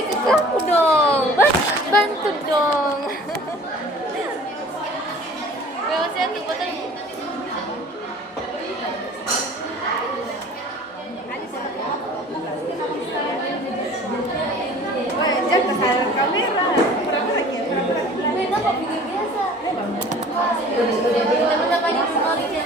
kasih ke kamu dong. Bantu dong. Bebasnya tuh botol. Jangan kesalahan kamera. Berapa lagi ya? Beda kok video biasa. Kita banyak sekali ya.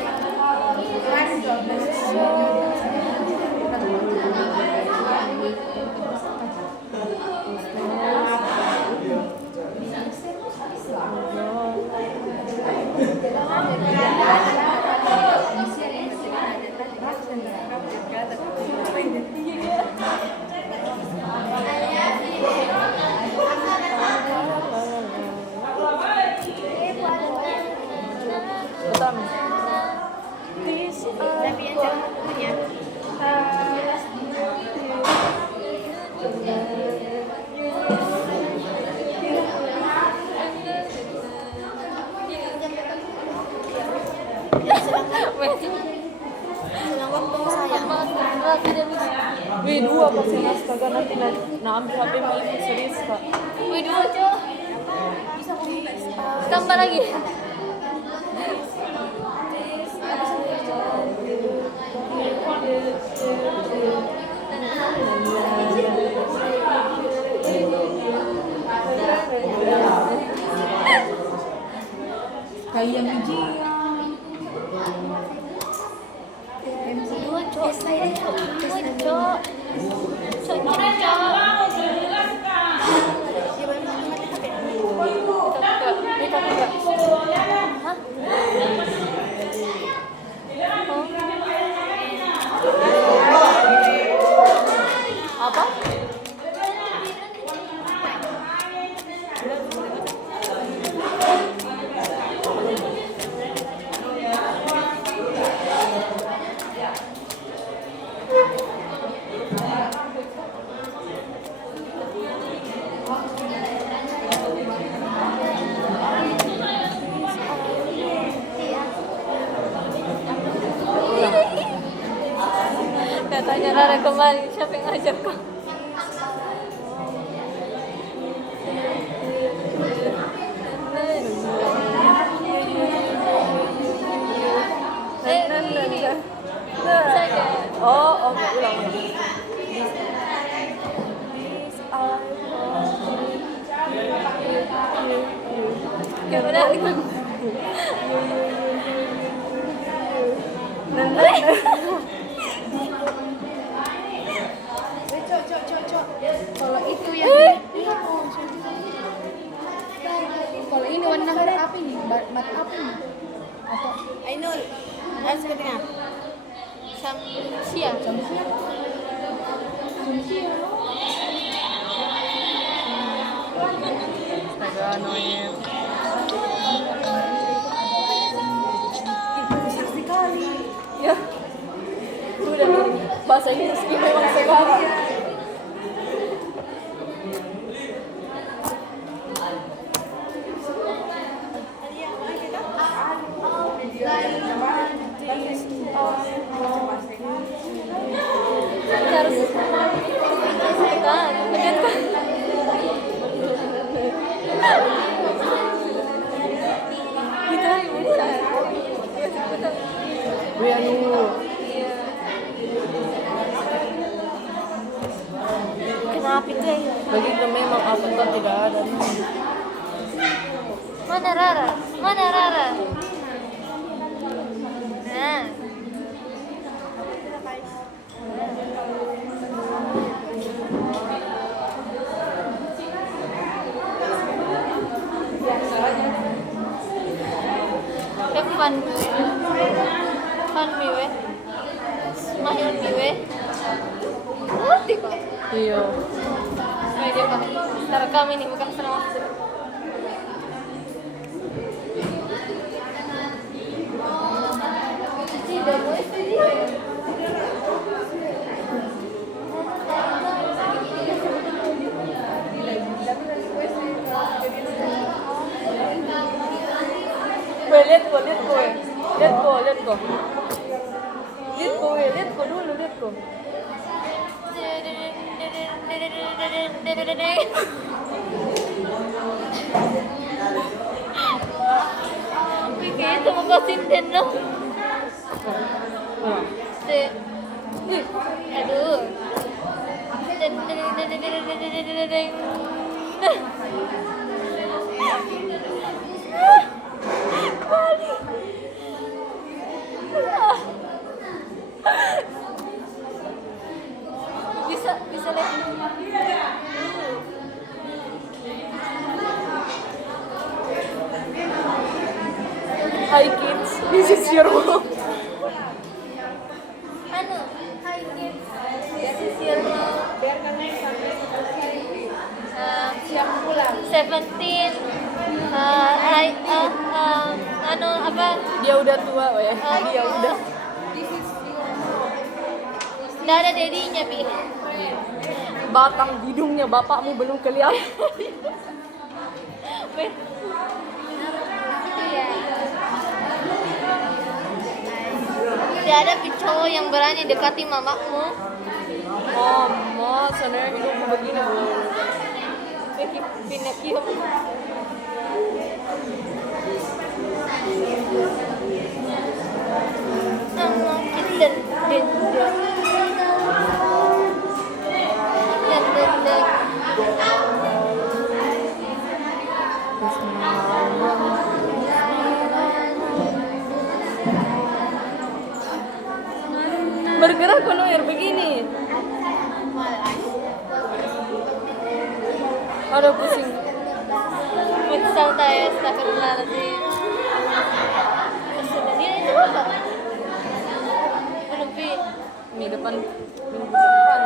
Tapi yang jangan punya. Wih, dua pasti astaga nanti ambil HP milik serius kak. Wih, dua cok. Tambah lagi. Kayak biji. Dua cok. Dua cok. Cok gini cok. Hah? Apa? Katanya Rara kemarin siapa yang ngajak kau? Oh, oke, ulang. Gimana? Cok. Kalau itu yang kalau ini warna apa ini? Mat apa ini? Atau Ainul, harus ketengah. Samsia. Astaga, annoying. sekali. Ya. Udah bahasa Inggris memang sekarang. Harus kan, bener kan? Kita bisa. Wih, anu. Kenapa itu? Bagi memang apa tuh tidak ada. Mana Rara? Mana Rara? Nah. Fun miwe, smile miwe. Ngerti kok? Iya. Media kok. Ntar kami nih bukan senang. Tidak boleh sedih. Lihat go dulu. Kayaknya sama Kak Sinden dong. Aduh. Bisa lihat. Hi kids, this is your mom. Hi kids, this is your mom. Siap pulang. 17. Apa? Dia udah tua, weh. Dia udah. Nggak ada dedinya, Pi. Batang hidungnya bapakmu belum kelihatan. Weh. Iya. Tidak ada cowok yang berani dekati mamamu. Mama, sebenarnya hidungmu begini, Bu. Pindah kium. Bergerak kono air begini. Ada pusing. Futsal tayo, astagfirullahaladzim. Dia itu apa? Ano, Pi? Minggu depan. Minggu depan.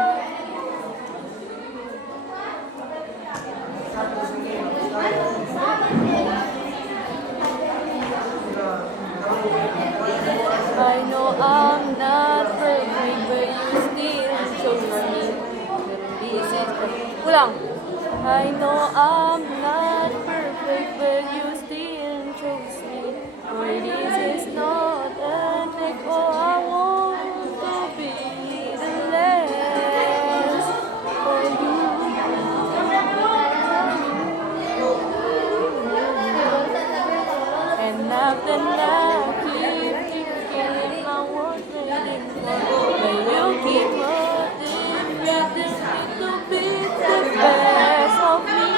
I know I'm not perfect, but you still chose me. This is pulang. I know I'm not perfect, but you still chose me. For this is not an act. Oh, I want to be the last for you. And after now, keep thinking I was waiting for. But you keep wanting to be the best of me.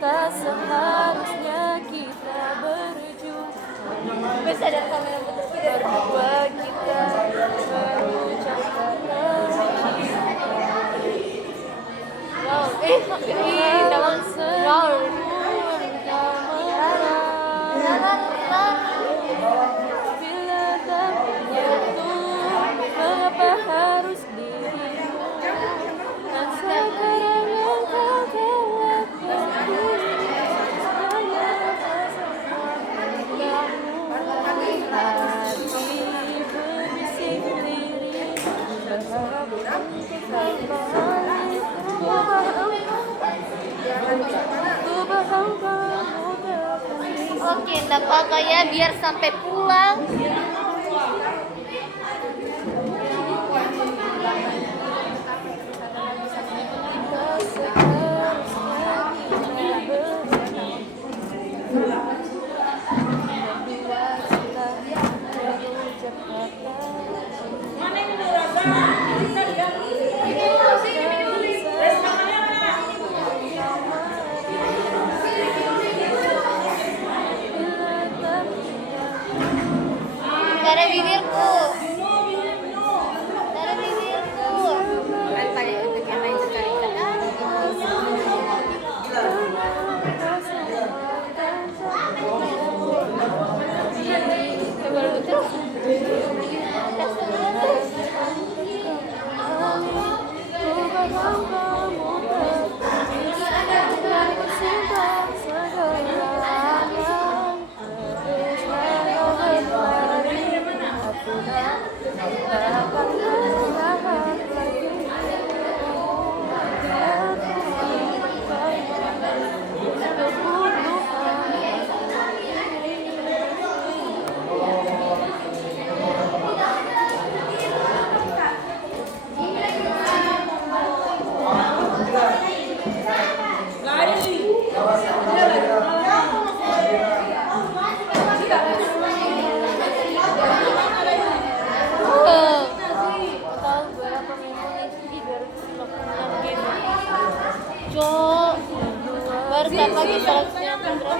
Tak seharusnya kita berjuang. Bisa ada kamera putus kita. Berdua kita berucap kata Wow, naman wow. bila tak menyatu, mengapa harus dirimu? Dan sekarang yang kau jawab aku hanya hati berbisik lirik berharap untuk kembali Oke, enggak apa-apa ya, biar sampai pulang. Gak ada bibirku. Gak ada bibirku. Kan pakai untuk yang lain sekali. Coba lucu. Aku lagi seleksinya berapa?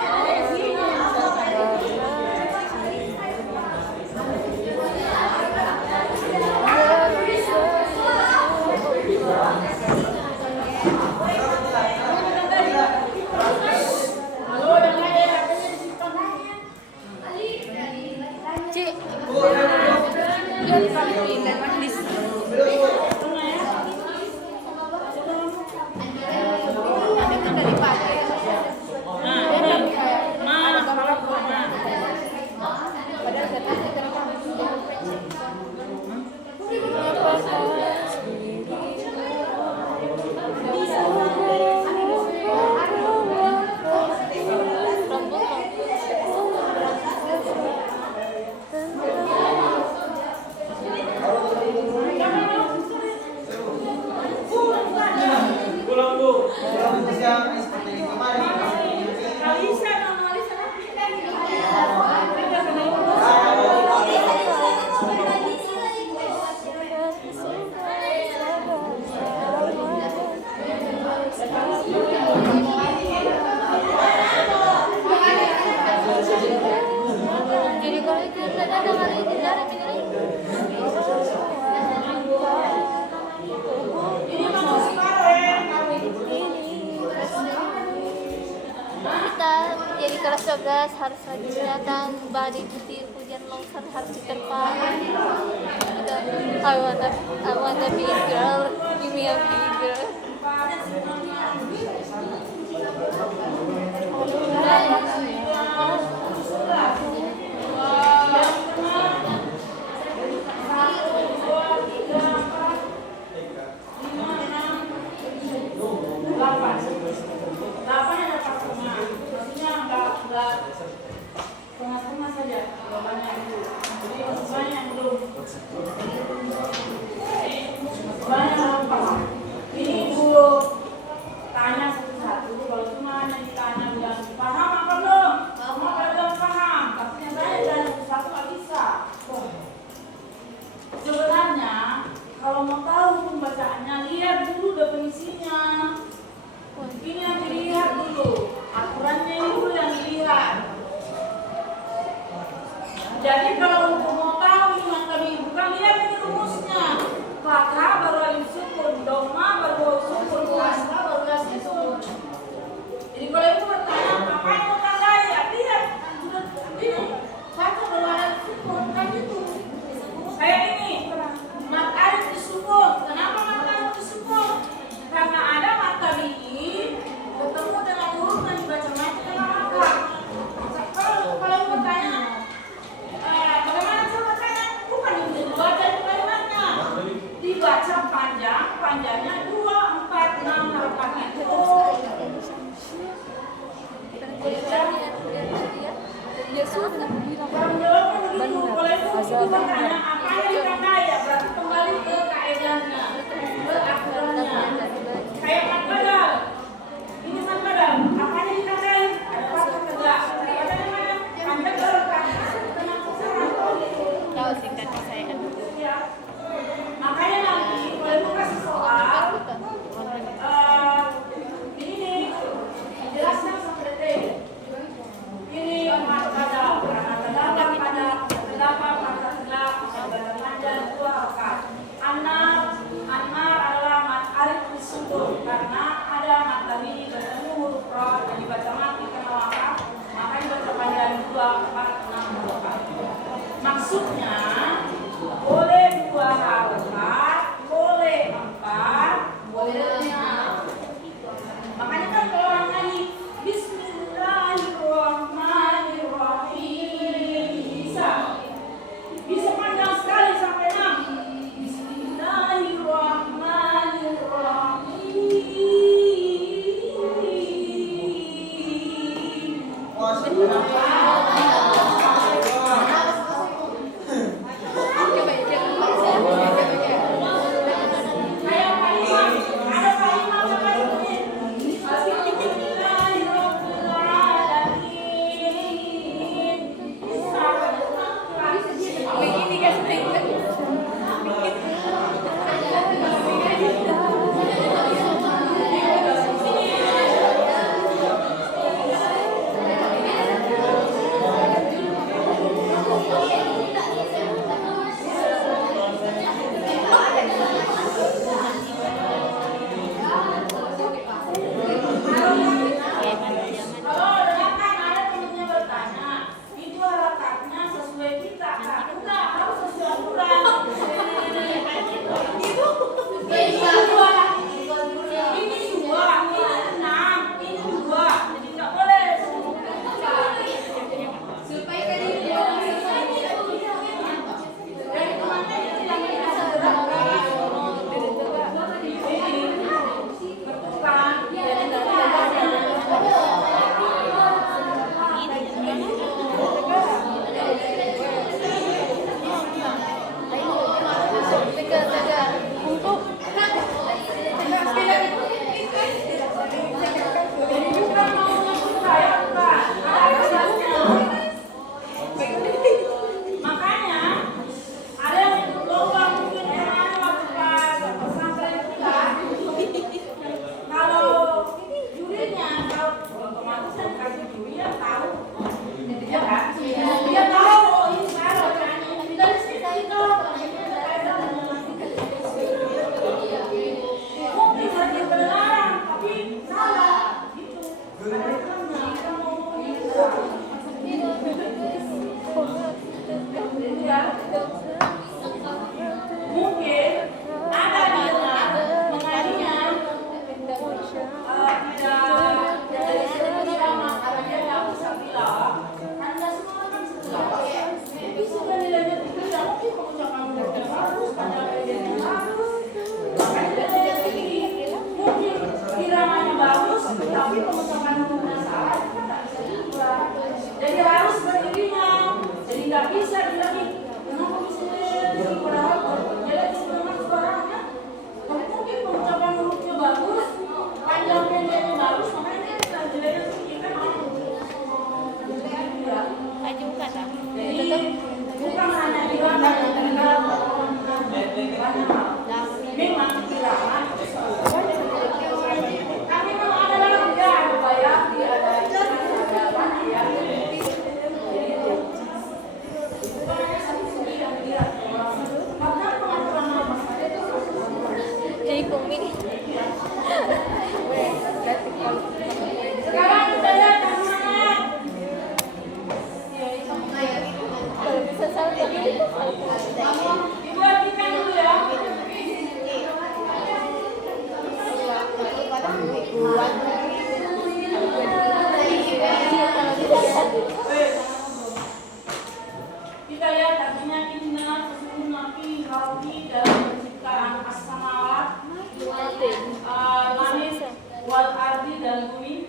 Cik, Lihat kali dan manis. Ada tuh dari pakai. Padahal saya pasti kenapa Jadi kalau itu ada kali ini dari kita jadi kelas 12 harus rajin datang, badai putih, hujan longsor harus diterpa. Kita, I wanna be a girl, give me a big girl. Tengah-tengah saja, banyak itu. Jadi banyak belum. Banyak paham. Ini ibu tanya satu-satu. Kalau cuma hanya ditanya bilang paham apa belum? Kamu apa belum paham? Tapi saya tanya satu-satu nggak bisa. Sebenarnya kalau mau tahu hukum bacaannya lihat dulu definisinya. Ini yang dilihat dulu. Aturannya dulu yang dilihat. Jadi kalau mau tahu ini kami bukan lihat ini rumusnya. Fathah baru alif sukun, doma baru sukun, kasrah baru alif sukun. Jadi kalau ibu bertanya apa yang mau tandai, ya lihat sudah ini fathah baru alif sukun kan itu. Kayak ini mat alif disukun. Kenapa mat alif disukun? Karena ada mat tabi'in bertemu dengan huruf yang dibaca mati dengan mata. Kalau ibu bertanya bagaimana cara bacanya? Bukan dibaca itu kalimatnya. Dibaca panjangnya 2, 4, 6 harapannya itu. ya sudah bilang. Orang jawabnya begitu. Kalau itu bertanya apa yang ditandai ya berarti kembali ke kaedahnya, ke aturannya. Kayak mat badal. Ini mat badal. Apa yang ditandai? Ada fathah tegak. Ada yang mana? Panjang berkah. Tahu singkat saya. Ya. Makanya nanti kalau ibu kasih soal ini jelaskan sampai detik. Ini mat badal. Pada terdapat kata tegak panjang 2 harakat. Anar adalah mat alif disukun karena tidak bisa bilangin kenapa bisa jadi padahal jelek sebenarnya suaranya. Mungkin pengucapan hurufnya bagus, panjang pendeknya bagus, makanya kita jeleknya kita mau. Ajukan lah. Jadi bukan hanya diramat, memang diramat. Kan memang ada lagu ya, ada bayar, ada banyak ya. Bukan hanya satu-satu yang dilihat. Karena pengaturan nama. Jadi komik. Sekarang kita lihat anak-anak. Kalau bisa sampai gitu. Ibu artikan dulu ya. Kita lihat artinya inna sesungguhnya fi khalqi dalam penciptaan as-samawat langit wal ardi dan bumi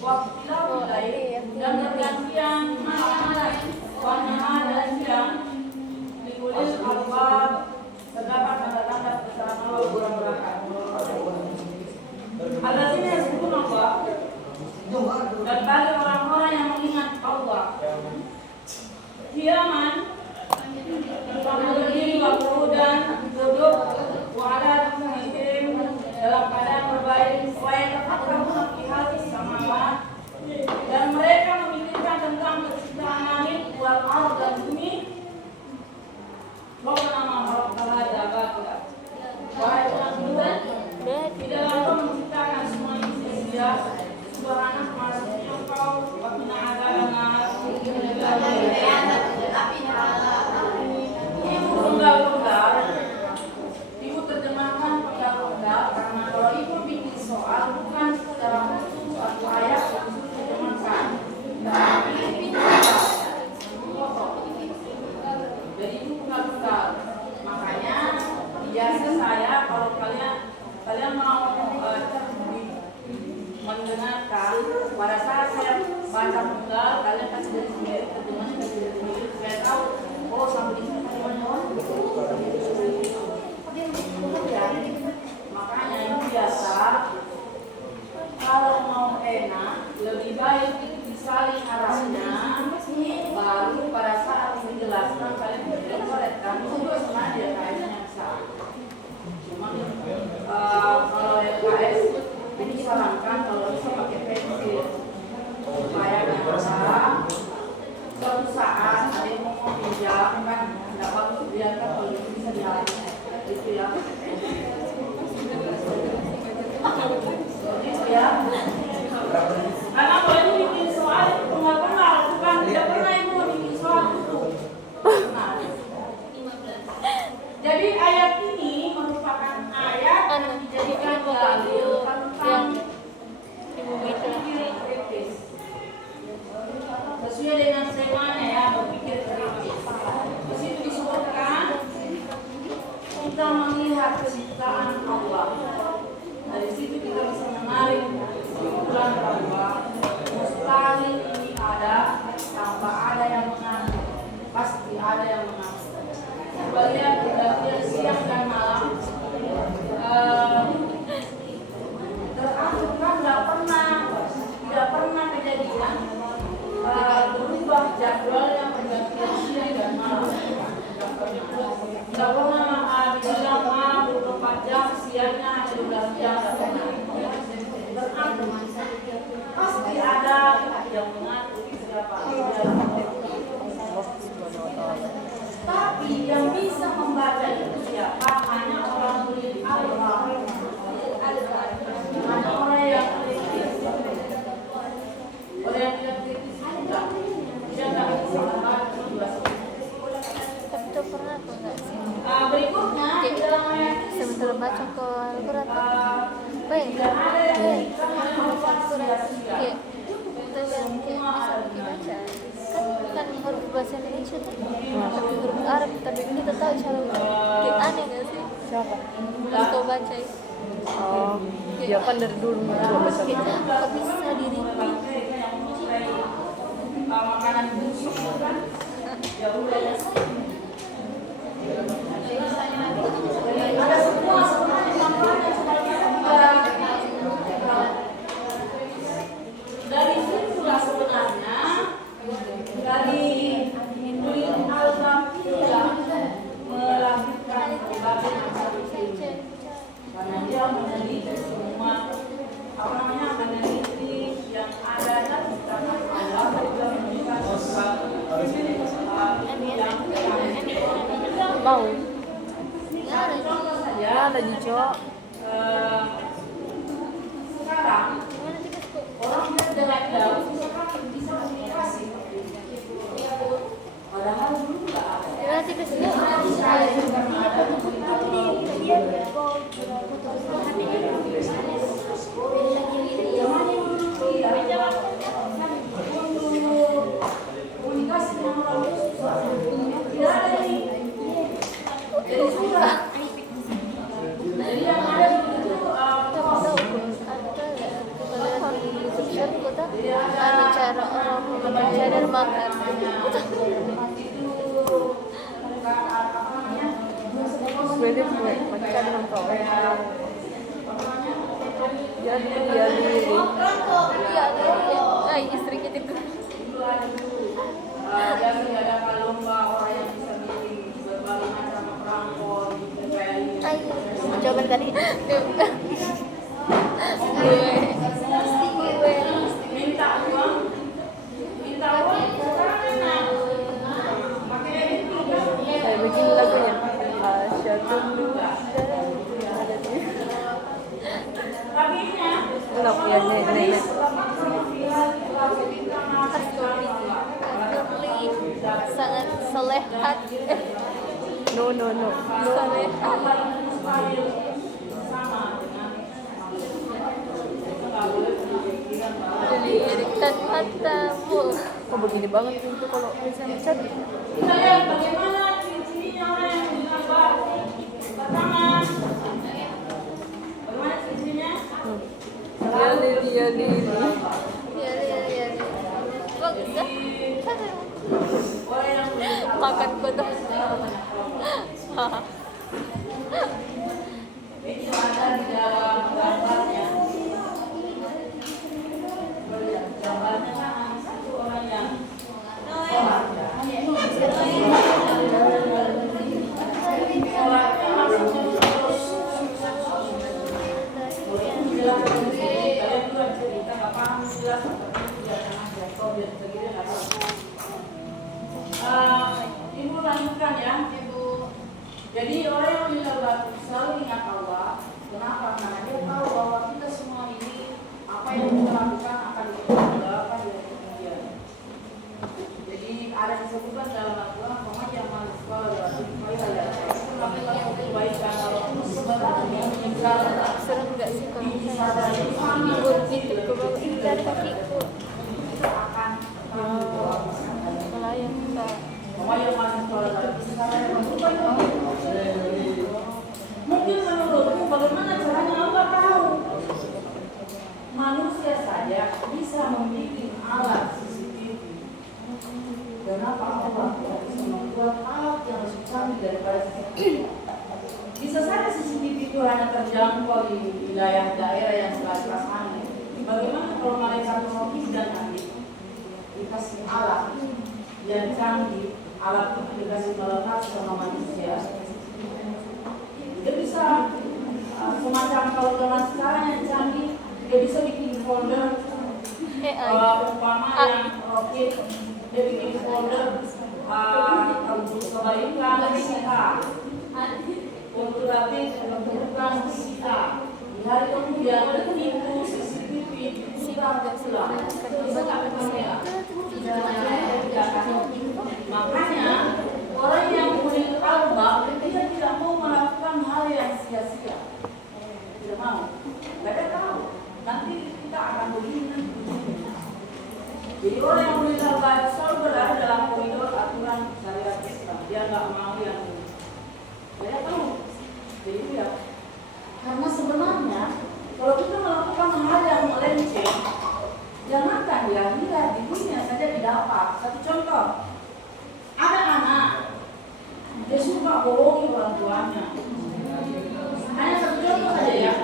waktilau lail dan pergantian malam wanahar dan siang dikulis albab terdapat tanda-tanda kebesaran Allah bulan berakat. Allazina yazkuruna Allah dan bagi orang-orang yang mengingat Allah. Kiaman berdiri waktu dan duduk wala muhim dalam keadaan berbaik supaya tetap kamu melihat samawat dan mereka memikirkan tentang penciptaan langit wal ardh dan bumi. Rabbana ma khalaqta hadza batila. Wahai Tuhan, tidak engkau menciptakan semua ini sia-sia. Subhanallah, maha suci Engkau, wa qina adzabannar. Ibu penggal-penggal, ibu terjemahkan penggal-penggal karena kalau ibu bikin soal bukan secara khusus satu ayat yang terjemahkan, tapi ibu jadi ibu penggal-penggal. Makanya biasa saya kalau kalian mau mendengarkan pada saat saya baca penggal, kalian kasih dari sendiri terjemahnya dari sendiri supaya tahu oh sampai di sini makanya yang biasa kalau mau enak lebih baik disalin arahnya baru pada saat menjelaskan kalian bisa korekkan itu sengaja kayaknya bisa. Cuma kalau LKS ini disarankan kalau bisa pakai pensil supaya bisa suatu saat ada yang mau pinjam kan dapat lihat kan kalau itu bisa dialih gitu ya. Gitu ya. Karena kalau ini bikin soal itu nggak pernah bukan tidak pernah ibu bikin soal itu. Nah, jadi ayat ini merupakan ayat yang dijadikan dalil tentang kritis. Sesuai dengan temanya ya, berpikir kritis. Di situ disebutkan kita melihat penciptaan Allah. Dari situ kita bisa menarik kesimpulan bahwa mustahil ini ada tanpa ada yang mengaku. Pasti ada yang mengaku. Coba lihat pergantian siang dan malam. Terakhir kan tidak pernah kejadian berubah jadwalnya pergantian siang dan malam. Tidak pernah dibilang 24 jam siangnya 12 jam. Berarti pasti ada yang mengatur siapa. Tapi yang bisa membaca itu siapa? Hanya orang murid Allah. Hanya orang yang kritis. Orang yang tidak kritis tidak. Dia tidak bisa membaca juga. Tapi itu pernah atau enggak sih? Berikutnya di dalam ayat ini Sebentar baca ke Al-Quran. Baik. tidak ada yang Al-Quran. sia-sia. Iya. Terus yang bisa dibaca. Kan huruf bahasa Indonesia tuh. Tapi huruf Arab. Tapi kita tahu cara kayak aneh nggak sih? Siapa? Terus kau baca itu. Oh, dia kan dari dulu juga baca. Kok bisa diri? Makanan busuk kan Ya udah ya. Ada semua pelan-pelan semuanya. Dari situlah sebenarnya dari Queen Al-Baqiyah melahirkan berbagai macam ilmu. Karena dia meneliti semua meneliti yang ada dan karena Allah juga memberikan sesuatu yang Mau. contoh saja Ya, lagi cok. sekarang orang dengan jauh sekarang bisa komunikasi. Padahal dulu nggak ada. Nanti ke sini. Komunikasi dengan orang itu susah. Tidak ada ini. Jadi susah. Jadi yang ada itu Cara orang mencari makan. Beli kue macam nonton. Jadi dia diri. Iya, istri kita tuh. dan ada lomba orang yang bisa bikin berbagai macam perangkol gitu kayak ini. Coba tadi. Minta uang sekarang pakai itu Saya bikin lagunya. Asyadullu. tapi ini Enak ya nenek. Sangat solehat. No. Solehat. Lirikkan matamu. Kok begini banget itu kalau misalnya chat. kita lihat bagaimana ciri-cirinya orang yang digambar pertama bagaimana ciri-cirinya Ya lili. Ya. Bagus kan? orang yang Makan ko tuh. itu ada di dalam gambarnya gambarnya kan satu orang yang sholatnya langsung terus kalian juga cerita nggak paham jelas Ibu lanjutkan ya. Jadi orang yang meninggal batu selalu ingat Allah. Kenapa? Karena dia tahu bahwa kita semua ini apa yang kita lakukan akan dipertanggungjawabkan di hari kemudian. Jadi ada disebutkan dalam Al-Quran yang manusia melakukan kebaikan kalau sebenarnya meninggal Serem nggak sih kalau misalnya berpikir ke bawah dari kakiku. akan Melayang kita. Mungkin menurutku bagaimana caranya Allah tahu manusia saja bisa memiliki alat CCTV. Kenapa Allah tidak bisa membuat alat yang lebih canggih daripada CCTV? Bisa saja CCTV itu hanya terjangkau di wilayah daerah yang sebatas angin. Bagaimana kalau malaikat rohis dan angin dikasih alat yang canggih, alat itu dikasih melekat sama manusia. Dia bisa semacam kalau dengan sekarang yang canggih, dia bisa bikin folder umpama yang roket, dia bikin folder untuk kebaikan kita, untuk nanti keburukan kita. Di hari kemudian itu CCTV sudah pulang. Makanya orang yang punya kalba dia tidak mau melakukan hal yang sia-sia, tidak mau. Mereka tahu nanti kita akan begini. Jadi orang yang punya kalba selalu berada dalam koridor aturan syariat Islam. Dia nggak mau yang ini. Mereka tahu. Jadi ya, karena sebenarnya kalau kita melakukan hal yang melenceng, jangankan di akhirat, di dunia saja didapat. Satu contoh, ada suka bohongi orang tuanya. Hanya satu contoh saja ya.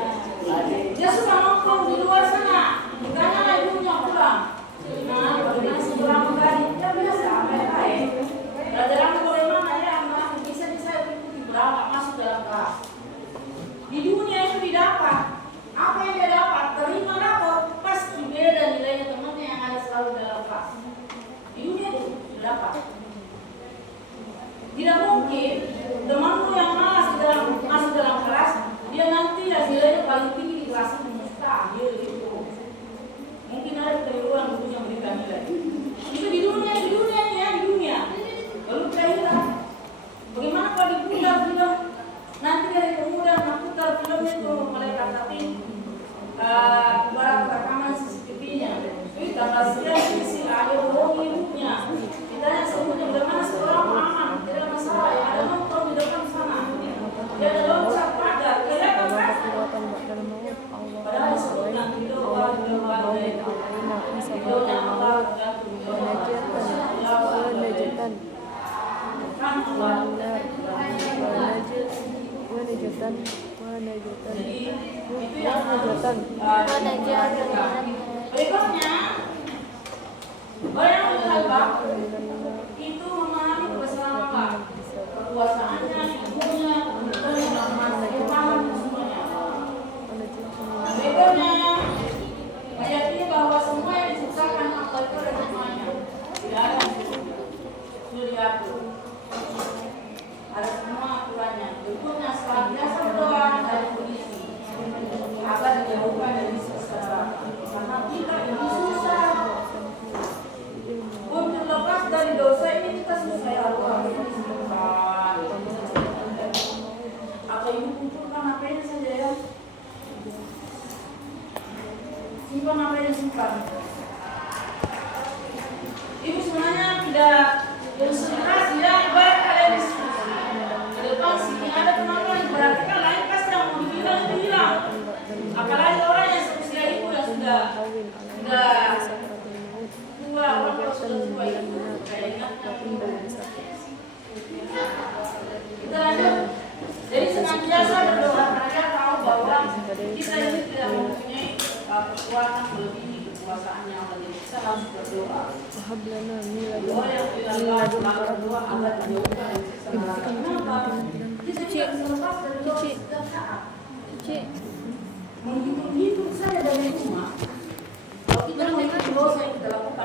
Dia suka nongkrong di luar sana. Ditanya ibunya pulang. Nah, bagaimana seberapa kali? Ya biasa, baik-baik. Belajar bagaimana ya, anak bisa-bisa ikuti berapa masuk dalam kelas. Di dunia itu didapat. Apa yang dia dapat? Terima rapor, pasti beda nilainya temannya yang ada selalu dalam kelas. Di dunia itu didapat. Tidak mungkin temanmu yang malas masuk dalam kelas, dia nanti nilainya paling tinggi di kelas itu, mustahil itu. Mungkin ada kekeliruan guru yang berikan nilai. Itu di dunia. Lalu kira-kira bagaimana kalau diputar film? Nanti dari kemudian putar filmnya itu mereka tapi barang rekaman CCTV-nya. Itu tanggal sekian isi ada bohongi ibunya. Ditanya semuanya bagaimana seorang aman, tidak masalah ya, ada nongkrong di depan sana. Dia ada loncat pagar, kelihatan kan? Padahal sebutkan doa berikutnya orang yang itu memahami kebersamaan kekuasaannya, ibunya, semuanya. Berikutnya meyakini bahwa semua yang diciptakan Allah itu ada semuanya. Tidak ada sudah diatur. Ada semua aturannya. Berikutnya setelah biasa berdoa dari kondisi agar dijauhkan dari siksa. Karena kita ini susah untuk lepas dari dosa ini, kita susah ya Allah. Atau ibu kumpulkan HP-nya saja ya. Simpan HP-nya, simpan. Ibu sebenarnya tidak konsentrasi ya, ibarat kalian diskusi. Ke depan sini ada teman-teman berarti kan lain pasti yang mau dibilang itu hilang. Apalagi orang yang seusia ibu yang sudah tua, orang tua sudah tua itu kayak ingatkan. Kita lanjut. Jadi senantiasa berdoa karena tahu bahwa kita ini tidak mempunyai kekuatan melebihi kekuasaan yang ada. Kita harus berdoa. Doa yang tidak lakukan doa agar dijauhkan dari siksa neraka. Kenapa? Kita tidak terlepas dari doa setiap saat. Menghitung-hitung saja dari rumah. Kalau kita menghitung dosa